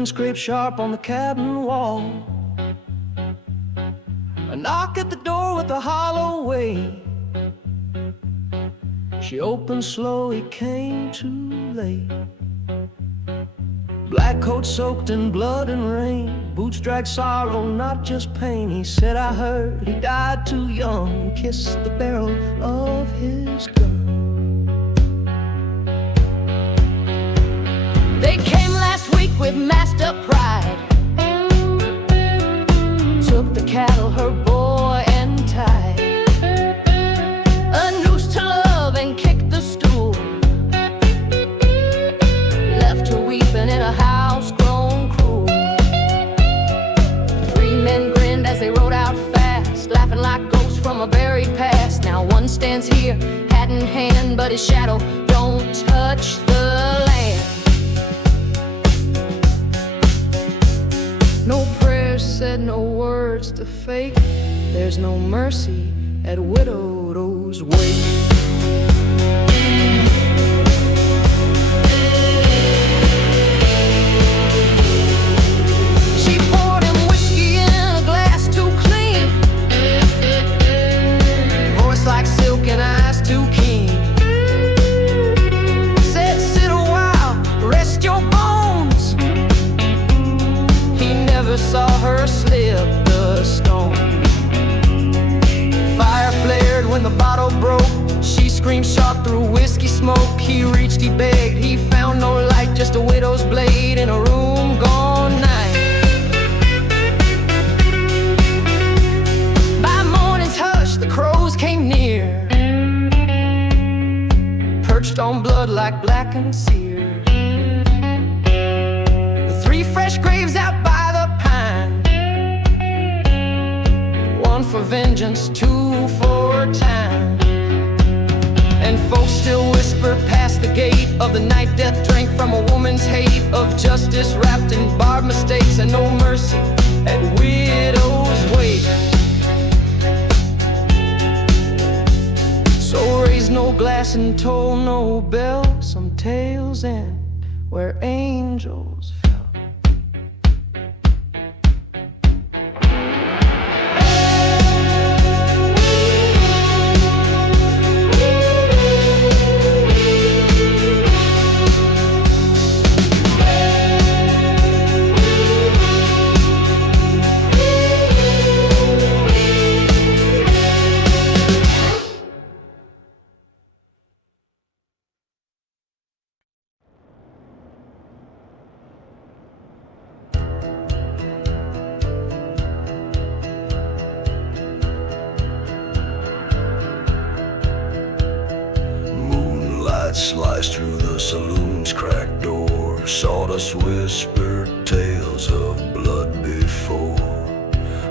and scrape sharp on the cabin wall. A knock at the door with a hollow way. She opened slow, it came too late. Black coat soaked in blood and rain, boots dragged sorrow, not just pain. He said, I heard he died too young, kissed the barrel of his gun. They came last week with masked up pride, took the cattle, her boy, and tied a noose to love and kicked the stool. Left her weeping in a house grown cruel. 3 men grinned as they rode out fast, laughing like ghosts from a buried past. Now one stands here, hat in hand, but his shadow don't touch the land. No prayers said, no words to fake. There's no mercy at widow's wake. She poured him whiskey in a glass too clean, voice like silk and eyes too keen. Said, sit a while, rest your bones. He never saw her slip the stone. Fire flared when the bottle broke. She screamed, shot through whiskey smoke. He reached, he begged, he found no light, just a widow's blade in a room gone night. By morning's hush, the crows came near, perched on blood like blackened sear. The 3 fresh graves out by the pine, 1 for vengeance, 2 for time. And folks still whisper past the gate of the night death drank from a woman's hate, of justice wrapped in barbed mistakes and no mercy at widow's wake. So raise no glass and toll no bell. Some tales end where angels fell. Sliced through the saloon's cracked door, sawdust whispered tales of blood before.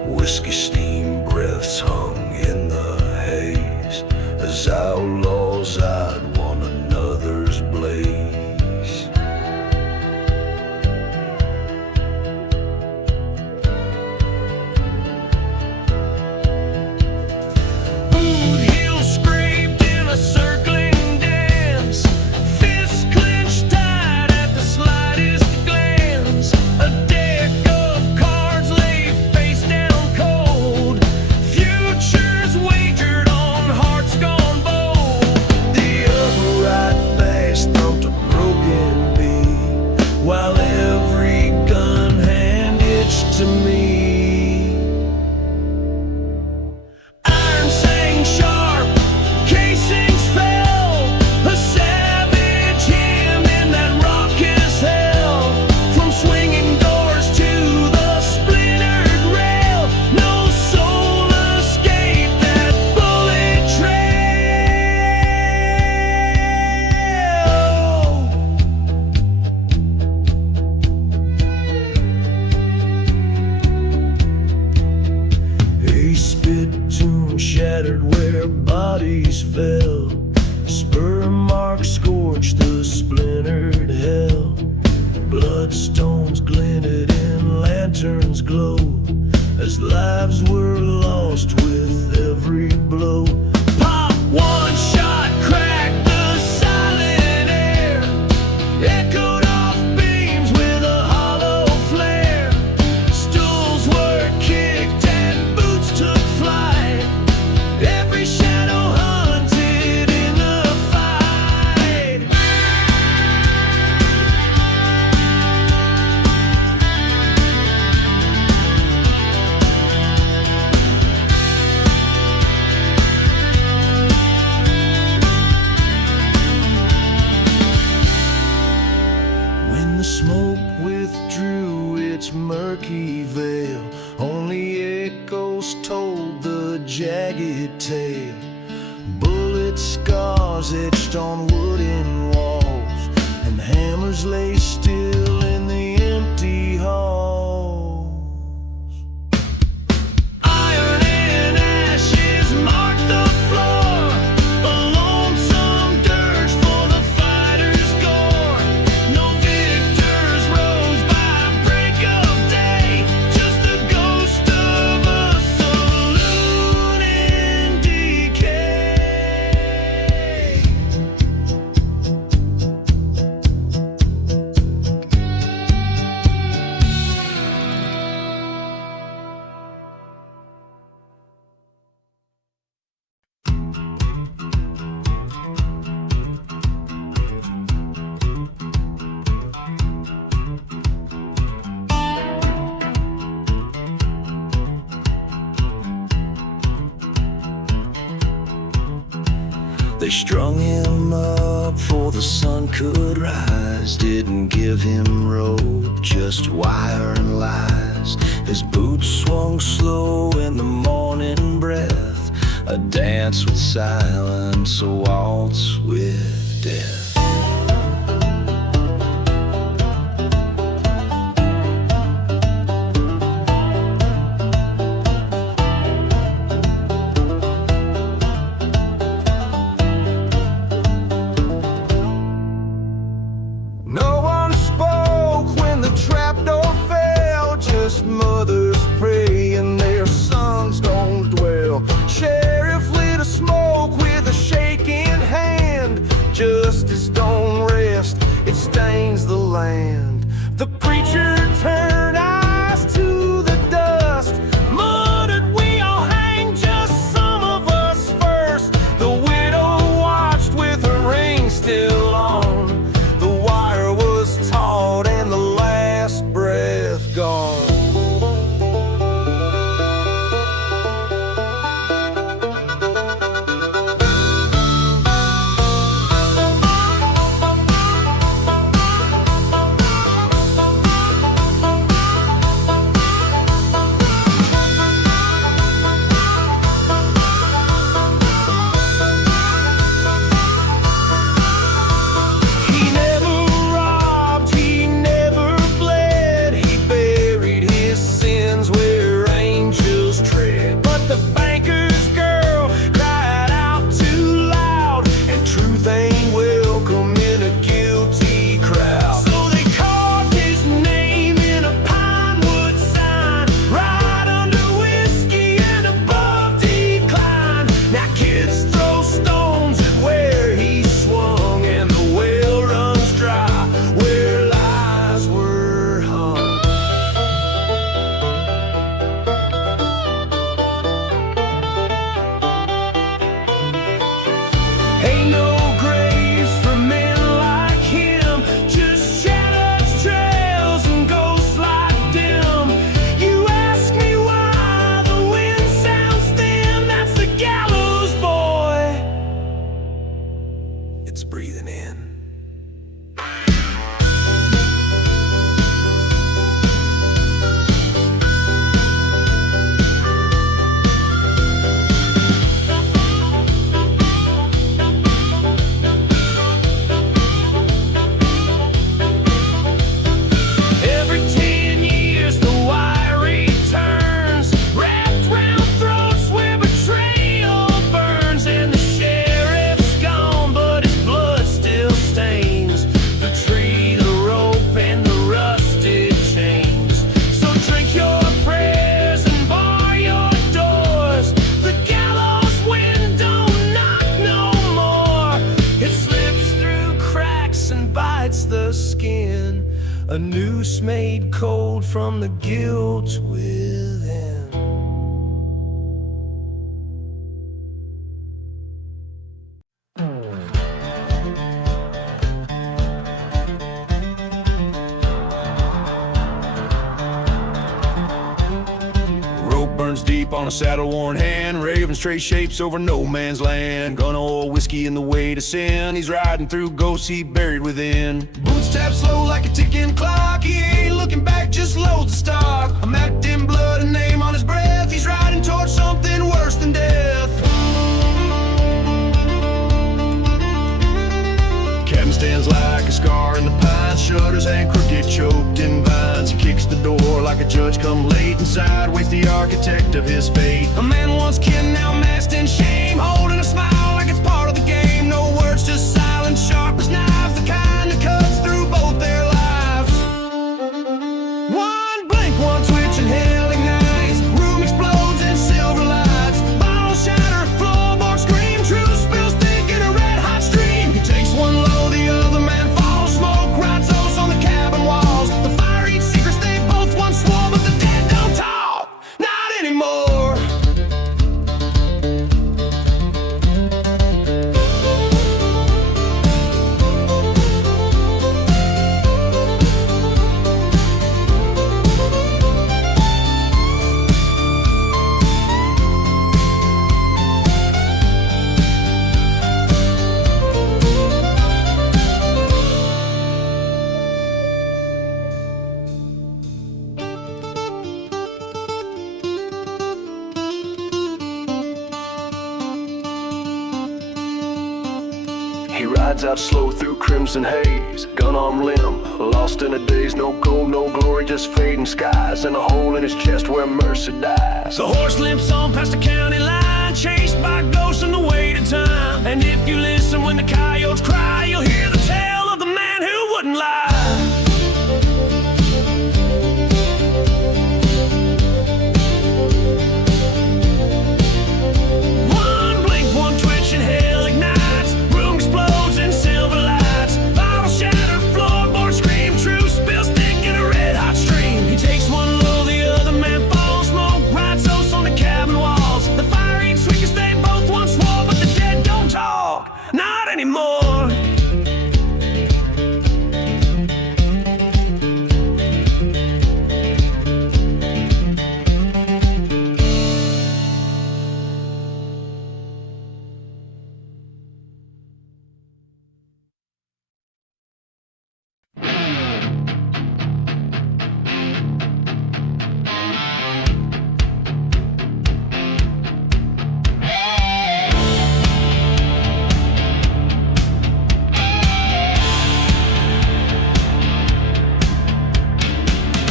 Whiskey steam breaths hung in the haze, as outlaws eyed one another's blaze. Boot heels scraped in a circling dance, fists clenched tight at the slightest glance. A deck of cards lay face down cold, futures wagered on hearts gone bold. The upright bass thumped a broken beat, while every gun hand itched to me. Iron sang sharp, casings fell, a savage hymn in that raucous hell. From swinging doors to the splintered rail, no soul escaped that bullet trail. A spittoon shattered where bodies fell, spur marks scorched the splintered hell. Bloodstones glinted in lanterns' glow, as lives were lost with every blow. Pop! One shot cracked the silent air, echoed off beams with a hollow ragged tale. Bullet scars etched on wooden walls, and hammers lay still in the empty halls. Iron and ashes marked the floor, a lonesome dirge for the fighters' gore. No victors rose by break of day, just the ghost of a saloon in decay. They strung him up before the sun could rise, didn't give him rope, just wire and lies. His boots swung slow in the morning breath, a dance with silence, a waltz with death. No one spoke when the trapdoor fell, just mothers praying their sons don't dwell. Sheriff lit a smoke with a shaking hand. Justice don't rest, it stains the land. The preacher turned eyes to the dust, muttered, "We all hang, just some of us first." The widow watched with her ring still on. The wire was taut and the last breath gone. He never robbed, he never bled. He buried his sins where angels tread. But the banker's girl cried out too loud, and truth ain't welcome in a guilty crowd. So they carved his name in a pine wood sign, right under whiskey and above decline. Now kids throw stones at where he swung, and the well runs dry where lies were hung. Ain't no graves for men like him, just shattered trails and ghosts like dim. You ask me why the wind sounds thin, that's the gallows boy, it's breathing in. Every 10 years the wire returns, wrapped round throats where betrayal burns. And the sheriff's gone, but his blood still stains the tree, the rope, and the rusted chains. So drink your prayers and bar your doors. The gallows wind don't knock no more. It slips through cracks and bites the skin, a noose made cold from the guilt within. Rope burns deep on a saddle-worn hand, raving straight shapes over no man's land. Gun oil, whiskey in the way to sin, he's riding through ghosts he buried within. Boots tap slow like a ticking clock, he ain't looking back, just loads of stock. A mapped in blood, a name on his breath, he's riding towards something worse than death. judge come late inside, waits the architect of his fate. A man once kin, now masked in shame, holding a smile like it's part of the game. No words, just silence, sharp as knives, the kind that cuts through both their lives. One blink, one twitch, and hell ignites. Room explodes in silver lights. Bottles shatter, floorboards scream. Truth spills thick in a red hot stream. He takes one low, the other man falls. Smoke rides those on the cabin walls. The fire eats secrets they both once swore, but the dead don't talk, not anymore. He rides out slow through crimson haze, gun arm limb, lost in a daze. No gold, no glory, just fading skies, and a hole in his chest where mercy dies. The horse limps on past the county line, chased by ghosts in the weight of time. And if you listen when the coyotes cry, you'll hear the tale of the man who wouldn't lie. One blink, one twitch, and hell ignites. Room explodes in silver lights. Bottle shatter, floorboard scream. Truth spills thick in a red hot stream. He takes one low, the other man falls. Smoke rides toast on the cabin walls. The fire eats sweet 'cause they both once swore, but the dead don't talk, not anymore.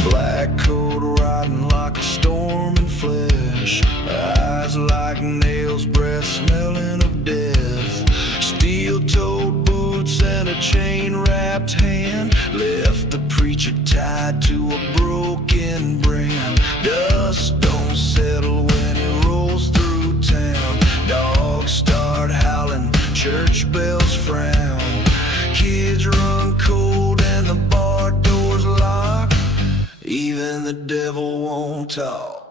Black coat riding like a storm in flesh, eyes like nails, breath smelling of death. Steel-toed boots and a chain-wrapped hand left the preacher tied to a broken brand. Dust don't settle when he rolls through town. Dogs start howling, church bells frown. Kids run cold and the bar doors lock. Even the devil won't talk.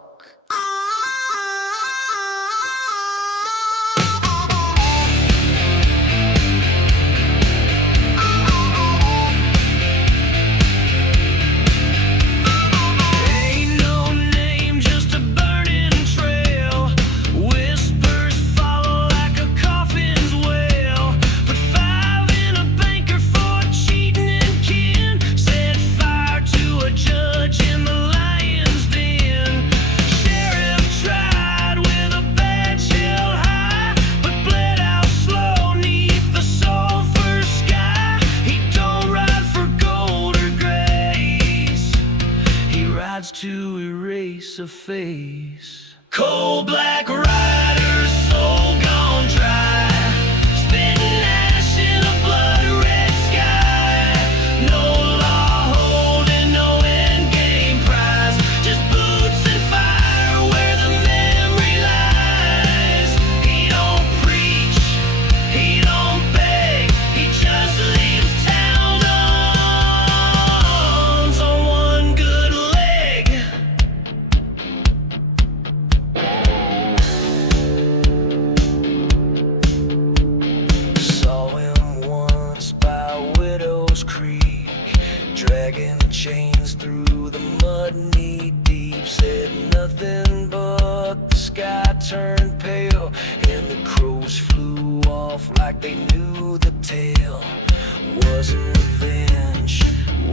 Ain't no name, just a burning trail. Whispers follow like a coffin's wail. Put 5 in a banker for cheating and kin. Set fire to a judge in the lion's den. Sheriff tried with a badge held high, but bled out slow 'neath the sulfur sky. He don't ride for gold or grace, he rides to erase a face. Cold black rider, soul gone dry, spitting ash in a blood-red sky. No law holding, no endgame prize, just boots and fire where the memory lies. He don't preach, he don't beg, he just leaves town on one good leg. Saw him once by Widow's Creek, dragging chains through the mud knee deep. Said nothing but the sky turned pale, and the crows flew off like they knew the tale. Wasn't revenge,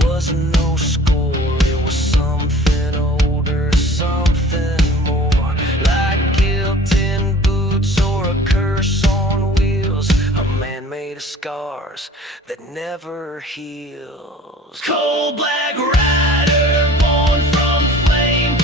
wasn't no score. It was something older, something more, like guilt in boots or a curse on wheels. A man made of scars that never heals. Cold black rider, born from flame,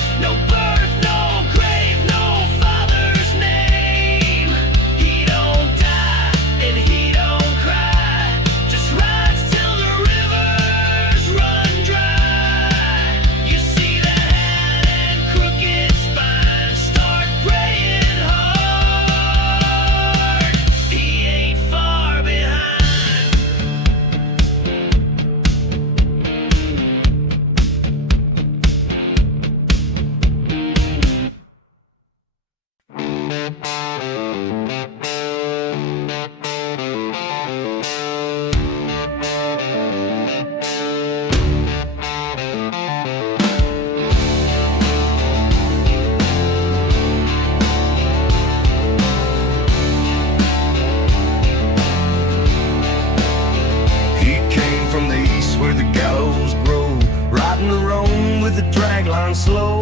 with a drag line slow,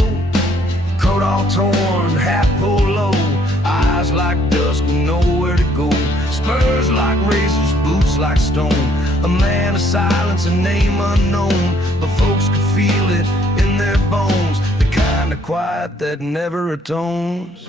coat all torn, hat pulled low, eyes like dust, nowhere to go, spurs like razors, boots like stone, a man of silence, a name unknown, but folks could feel it in their bones, the kind of quiet that never atones.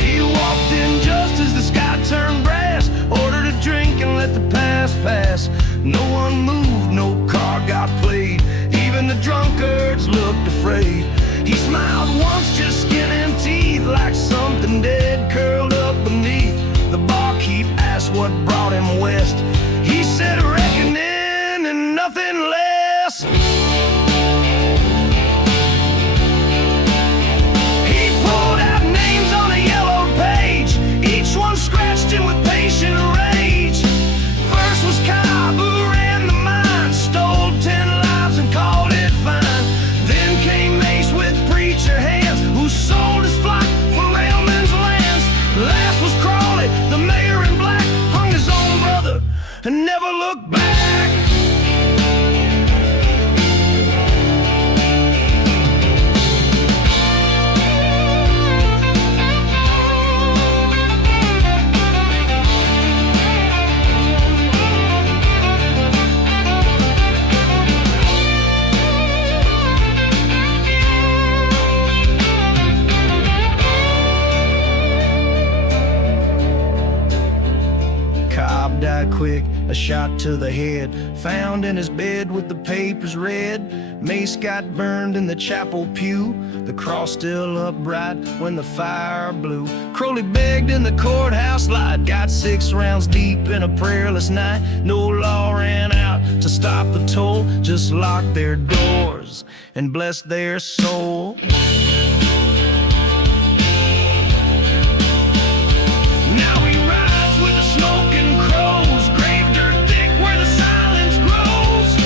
He walked in just as the sky turned brass, ordered a drink and let the past pass. No one moved, no car got played, even the drunkards looked afraid. He smiled once, just skin and teeth, like something dead curled up beneath. The barkeep asked what brought him west. He said reckoning and nothing less. He pulled out names on a yellow page, each one scratched in with patient rage. First was Cobb, who ran the mine, stole 10 lives and called it fine. Then came Mace with preacher hands, who sold his flock for railmen's lands. Last was Crawley, the mayor in black, hung his own brother and never looked back. Cobb died quick, a shot to the head, found in his bed with the papers read. Mace got burned in the chapel pew, the cross still upright when the fire blew. Crowley begged in the courthouse light, got 6 rounds deep in a prayerless night. No law ran out to stop the toll, just locked their doors and blessed their soul. Now he rides with the smoking crows, grave dirt thick where the silence grows.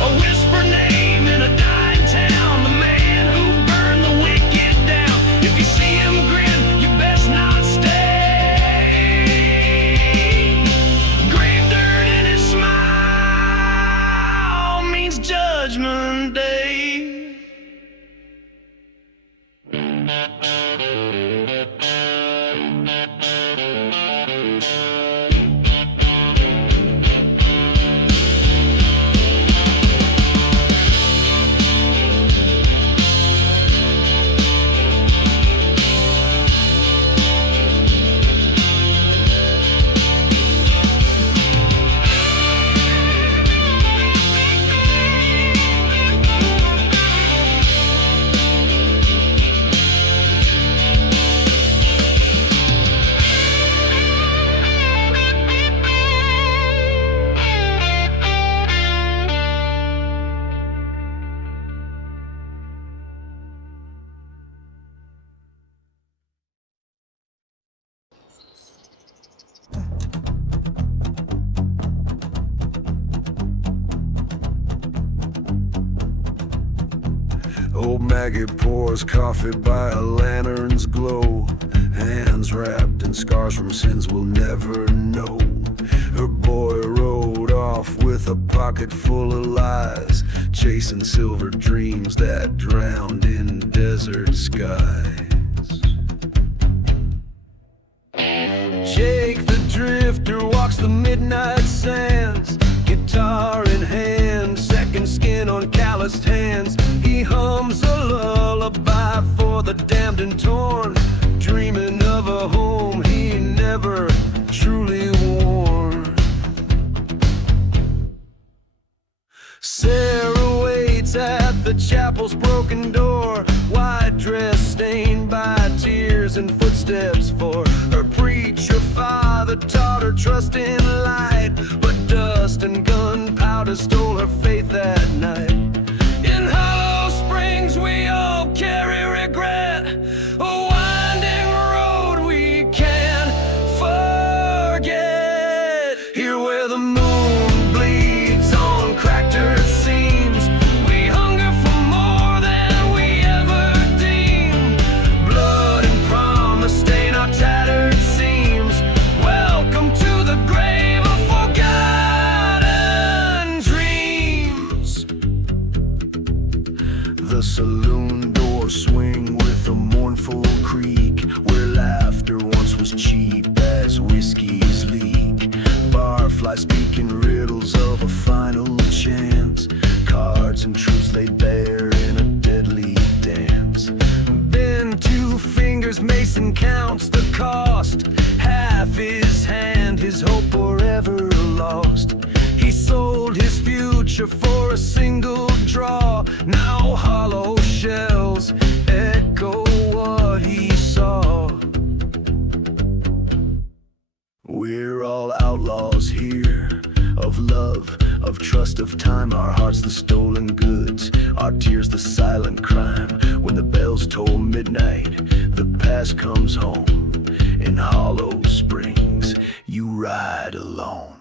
A whisper name in a dying town, the man who burned the wicked down. If you see him grin, you best not stay. Grave dirt in his smile means Judgment Day. Old Maggie pours coffee by a lantern's glow, hands wrapped in scars from sins we'll never know. Her boy rode off with a pocket full of lies, chasing silver dreams that drowned in desert skies. Jake the drifter walks the midnight sands, guitar in hand, second skin on calloused hands. He hums a lullaby for the damned and torn, dreaming of a home he never truly worn. Sarah waits at the chapel's broken door, white dress stained by tears and footsteps, for her preacher father taught her trust in light, but dust and gunpowder stole her faith that night. In Hollow Springs we all carry regret, a winding road we can't forget. Here where the moon bleeds on cracked earth seams, we hunger for more than we ever deemed. Blood and promise stain our tattered seams. Welcome to the grave of forgotten dreams. creek where laughter once was cheap as whiskey&Lead. Barflies speaking riddles of a final chance. Cards and truths laid bare in a deadly dance. Then 2 fingers Mason counts the cost. Half his hand, his hope forever lost. He sold his future for a single draw. Now hollow shells echo what he saw. We're all outlaws here, of love, of trust, of time. Our hearts the stolen goods, our tears the silent crime. When the bells toll midnight, the past comes home. In hollow springs, you ride alone.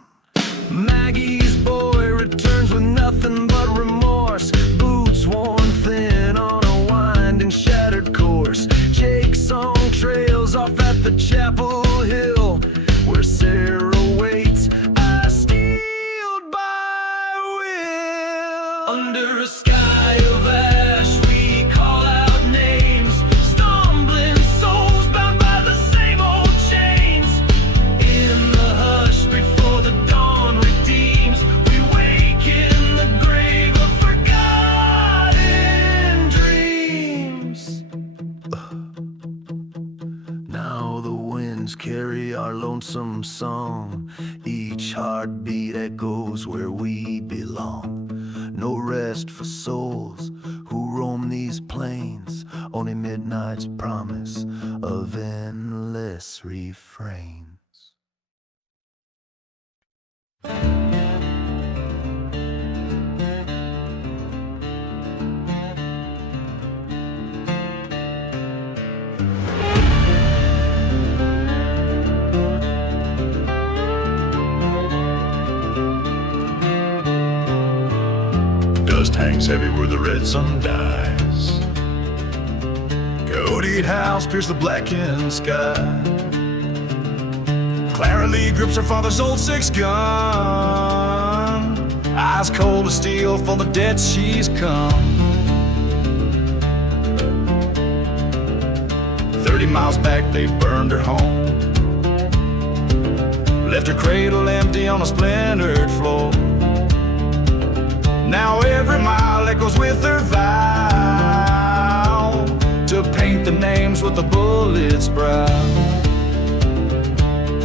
Maggie's boy returns with nothing but remorse. Boots worn thin on a winding shattered course. Jake's song trails off at the chapel hill, where Sarah waits, I steeled by will. Under a sky of ash we call out names, stumbling souls bound by the same old chains. In the hush before the dawn redeems, we wake in the grave of forgotten dreams. Now the winds carry our lonesome song. Each heartbeat echoes where we belong. No rest for souls who roam these plains, only midnight's promise of endless refrains. Dust hangs heavy where the red sun dies. Coyote howls pierce the blackened sky. Clara Lee grips her father's old 6 gun. Eyes cold as steel for the debt she's come. 30 miles back they burned her home. Left her cradle empty on a splintered floor. Now every mile echoes with her vow to paint the names with the bullet's brow.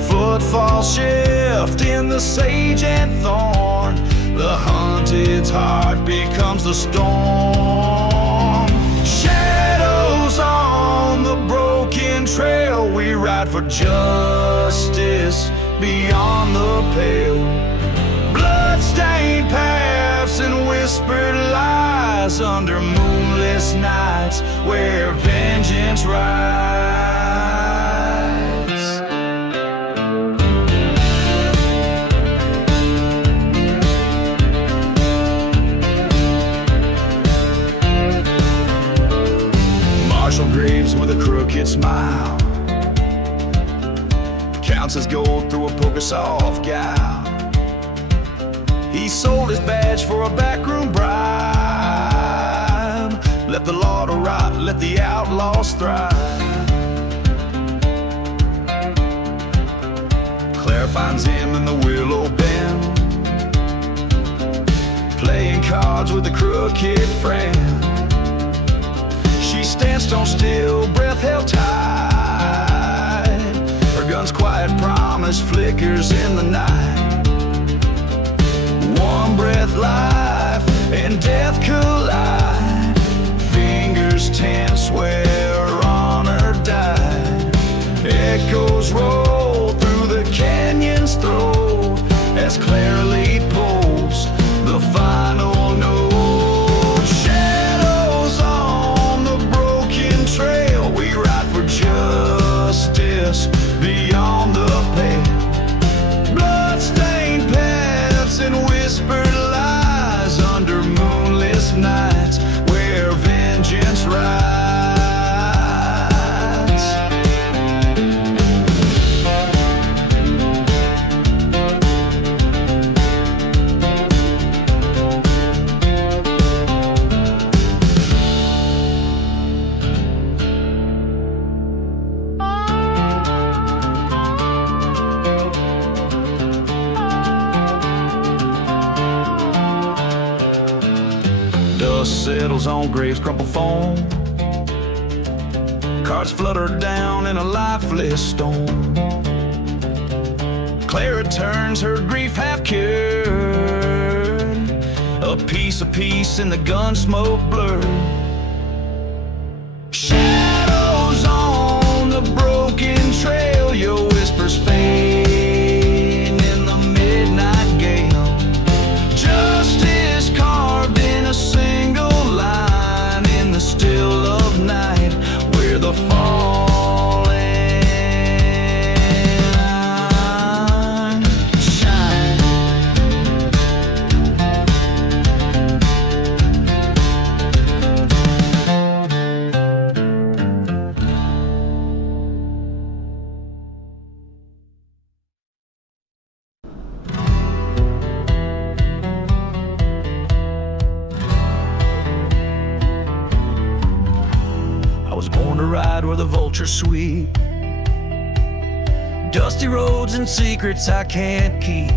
Footfalls shift in the sage and thorn. The hunted's heart becomes the storm. Shadows on the broken trail, we ride for justice beyond the pale. Blood-stained paths and whispered lies under moonless nights where vengeance rides. Marshall Graves with a crooked smile counts his gold through a poker-soft gown. He sold his badge for a backroom bribe. Let the law to rot, let the outlaws thrive. Claire finds him in the willow bend, playing cards with a crooked friend. She stands stone still, breath held tight. Her gun's quiet promise flickers in the night. One breath, life and death collide. Fingers tense where honor died. Echoes roll through the canyon's throat as Claire Lee pulls the final note. Shadows on the broken trail, we ride for justice beyond the pale. Blood-stained paths and whispered lies under moonless nights settles on graves, crumpled foam. Cards flutter down in a lifeless storm. Clara turns, her grief half cured, a piece in the gun smoke blur. Shadows on the broken trail, your whispers fade in the midnight gale. Justice carved in a single line in the still of night, where the falling shine. I was born to ride where the vultures sweep, dusty roads and secrets I can't keep,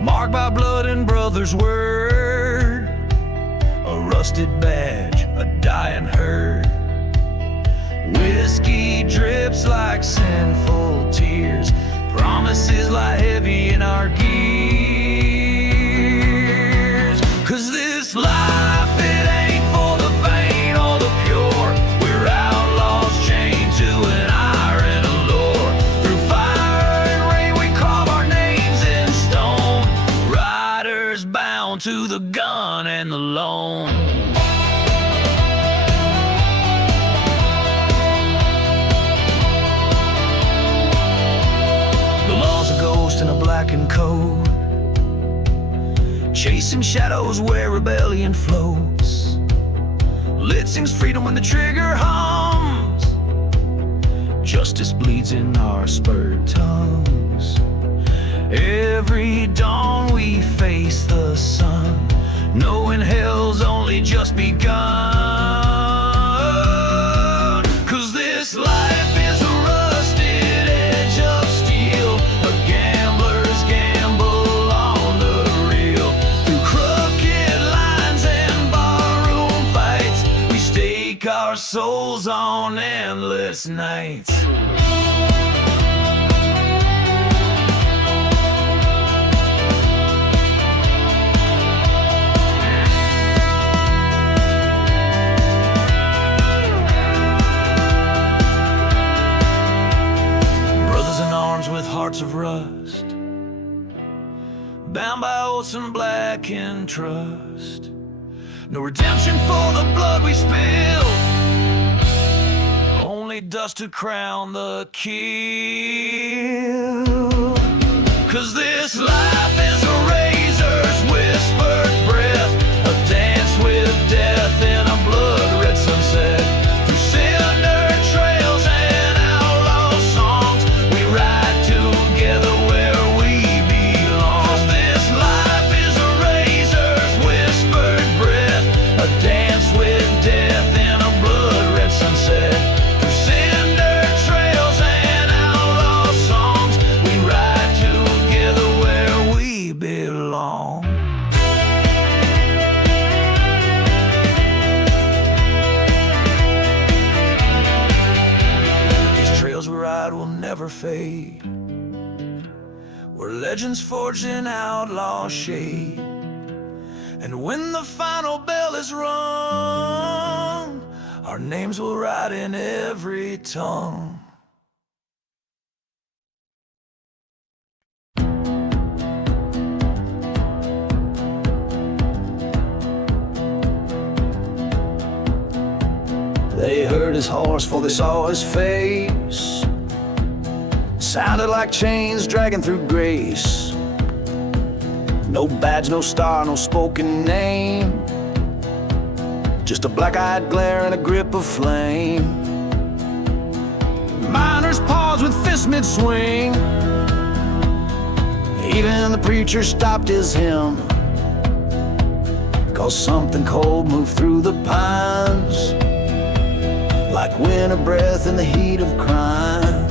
marked by blood and brother's word, a rusted badge, a dying herd. Whiskey drips like sinful tears, promises lie heavy in our gears. 'Cause this life, it ain't for the faint or the pure. We're outlaws chained to an iron allure. Through fire and rain we carve our names in stone, riders bound to the gun and the loan. The law's a ghost in a blackened coat, chasing shadows where rebellion floats. Lit sings freedom when the trigger hums, justice bleeds in our spurred tongues. Every dawn we face the sun, knowing hell's only just begun. 'Cause this life is a rusted edge of steel, a gambler's gamble on the reel. Through crooked lines and barroom fights, we stake our souls on endless nights. Brothers in arms with hearts of rust, bound by oaths and blackened trust. No redemption for the blood we spilled, only dust to crown the kill. 'Cause this life is a razor's whispered breath, a dance with death in a blood-red sunset. Through cinder trails and outlaw songs, we ride together where we belong. 'Cause this life is a razor's whispered breath, a dance with death in a blood-red sunset. Through cinder trails and outlaw songs, we ride together where we belong. These trails we ride will never fade, we're legends forged in outlaw shade. And when the final bell is rung, our names will write in every tongue. They heard his horse for they saw his face, sounded like chains dragging through grace. No badge, no star, no spoken name, just a black-eyed glare and a grip of flame. Miners paused with fists mid-swing, even the preacher stopped his hymn. 'Cause something cold moved through the pines, like winter breath in the heat of crime.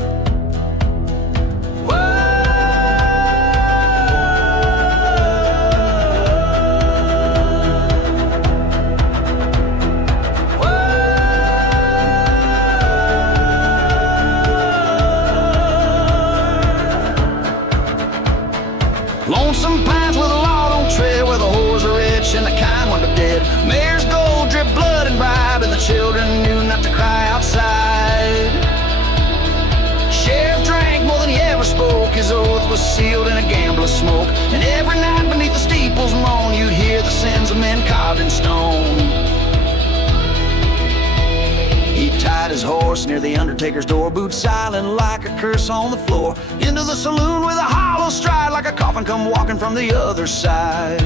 was sealed in a gambler's smoke. And every night beneath the steeple's moan, you'd hear the sins of men carved in stone. He tied his horse near the undertaker's door, boots silent like a curse on the floor, into the saloon with a hollow stride, like a coffin come walking from the other side.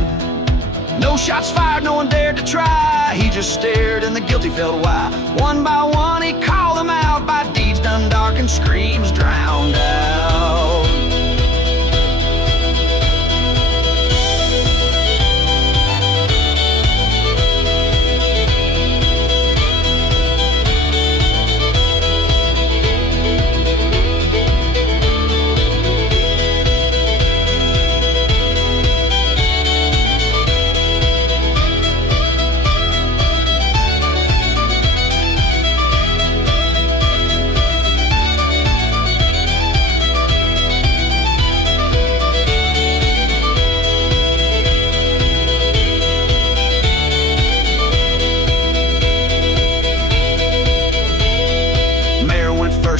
No shots fired, no one dared to try. He just stared and the guilty felt why. One by one he called them out, by deeds done dark and screams drowned out.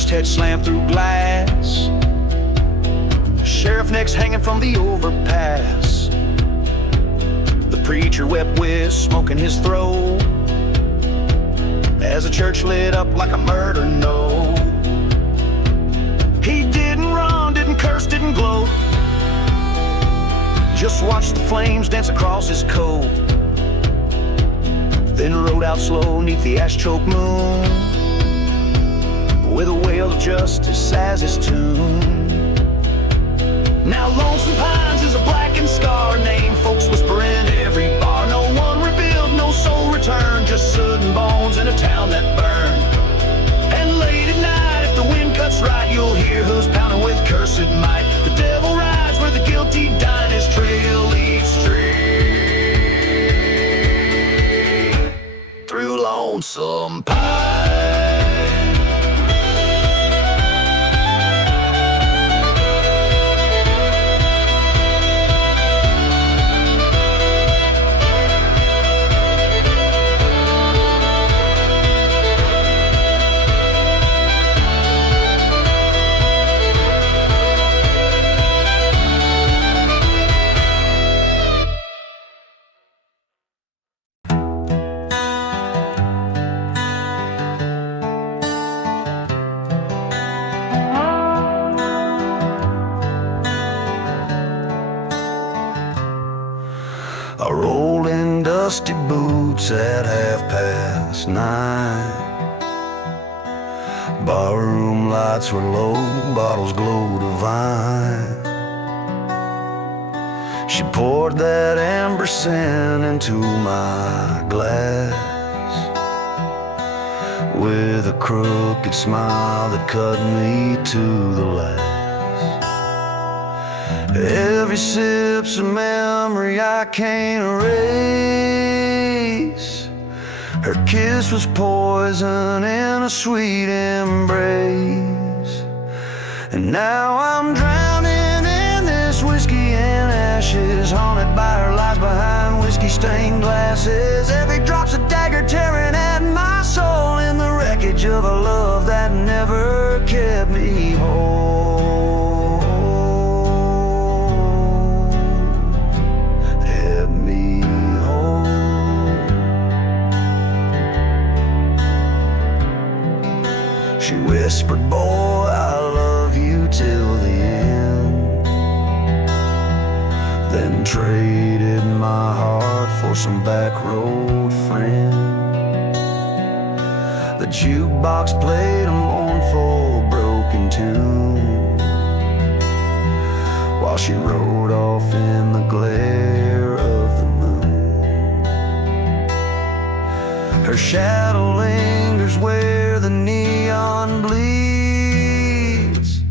Head slammed through glass, sheriff next hanging from the overpass. The preacher wept with smoke in his throat as the church lit up like a murder note. He didn't run, didn't curse, didn't gloat, just watched the flames dance across his coat, then rode out slow neath the ash-choked moon, with a wail of justice as his tune. Now Lonesome Pines is a blackened scar, name folks whisper in every bar. No one rebuilt, no soul returned, just soot and bones in a town that burned. And late at night, if the wind cuts right, you'll hear hooves pounding with cursed might. The devil rides where the guilty die, and his trail leads straight through Lonesome Pines. I rolled in dusty boots at 9:30. Barroom lights were low, bottles glowed divine. She poured that amber sin into my glass with a crooked smile that cut me to the last. Every sip's a memory I can't erase. Her kiss was poison in a sweet embrace. And now I'm drowning in this whiskey and ashes, haunted by her lies behind whiskey-stained glasses. Every drop's a dagger tearing at my soul, in the wreckage of a love that never kept me whole. She whispered, boy, I love you till the end, then traded my heart for some back road friend. The jukebox played a mournful broken tune while she rode off in the glare of the moon. Her shadow lingers where the neon bleeds,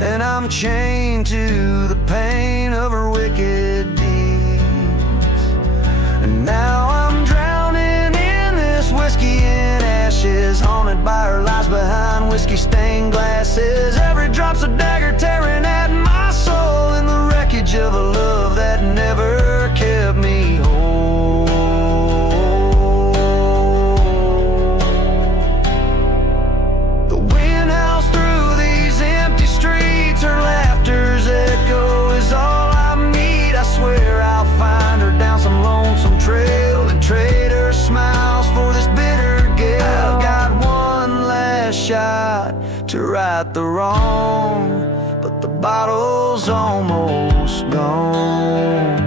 and I'm chained to the pain of her wicked deeds. And now I'm drowning in this whiskey and ashes, haunted by her lies behind whiskey-stained glasses. Every drop's a dagger tearing at my soul, in the wreckage of a love that never kept me whole. The wind howls through these empty streets, her laughter's echoing tried to right the wrong, but the bottle's almost gone.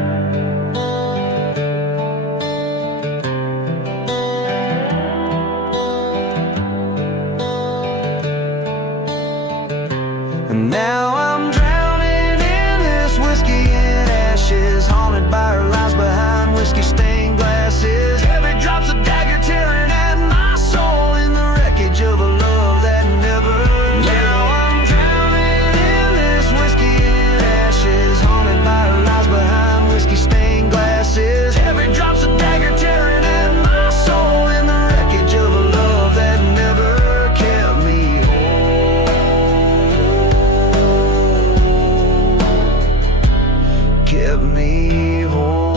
And now I'm drowning in this whiskey and ashes, haunted by her lies behind whiskey-stained glasses. Every drop's a dagger tearing at my soul in the wreckage of a love that never lived. Now I'm drowning in this whiskey and ashes, haunted by her lies behind whiskey-stained glasses. Every drop's a dagger tearing at my soul in the wreckage of a love that never kept me whole. Kept me whole.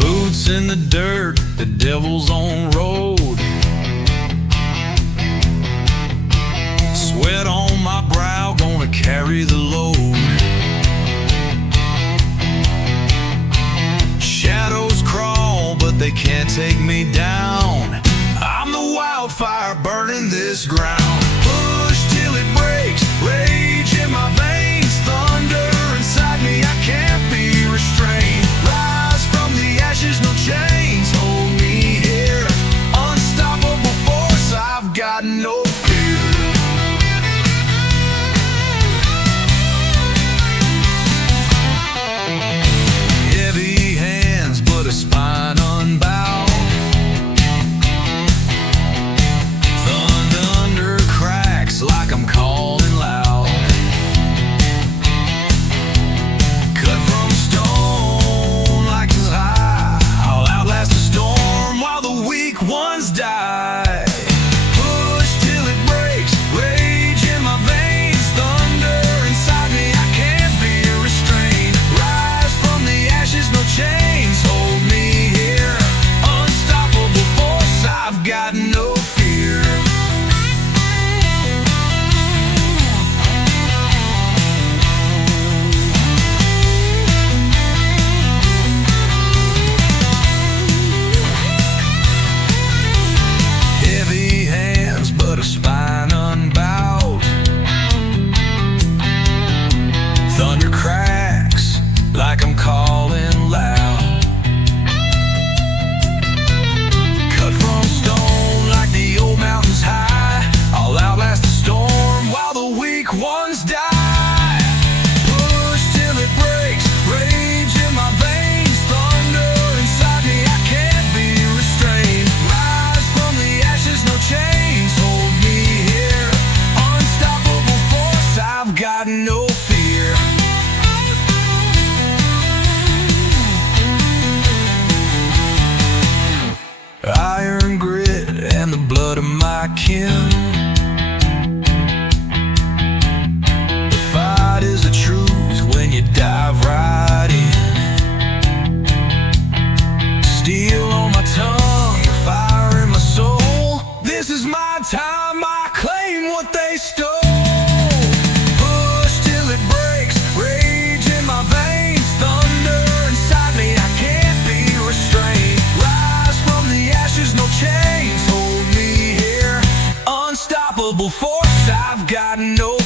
Boots in the dirt, the devil's on road. Sweat on my brow, gonna carry the load. Shadows crawl, but they can't take me down. I'm the wildfire burning this ground. Push till it breaks, rage in my veins, thunder inside me, I can't be restrained. Rise from the ashes, no chains hold me here. Unstoppable force, I've got no fear. Heavy hands, but a spine unbowed. Thunder cracks like I'm calling loud. Cut from stone like it's high. I'll outlast the storm while the weak ones die. Push till it breaks, rage in my veins, thunder inside me, I can't be restrained. Rise from the ashes, no chains hold me here. Unstoppable force, I've got no fear. Heavy hands, but a spine unbowed. Thunder cracks like I'm calling loud. Cut from stone like the old mountains high. I'll outlast the storm while the weak ones die. Push till it breaks, rage in my veins, thunder inside me, I can't be restrained. Rise from the ashes, no chains hold me here. Unstoppable force, I've got no fear. Iron grit and the blood of my kin. The fight is the truth when you dive right in. Steel on my tongue, fire in my soul. This is my time, I claim what they stole. Push till it breaks, rage in my veins, thunder inside me, I can't be restrained. Rise from the ashes, no chains hold me here. Unstoppable force, I've got no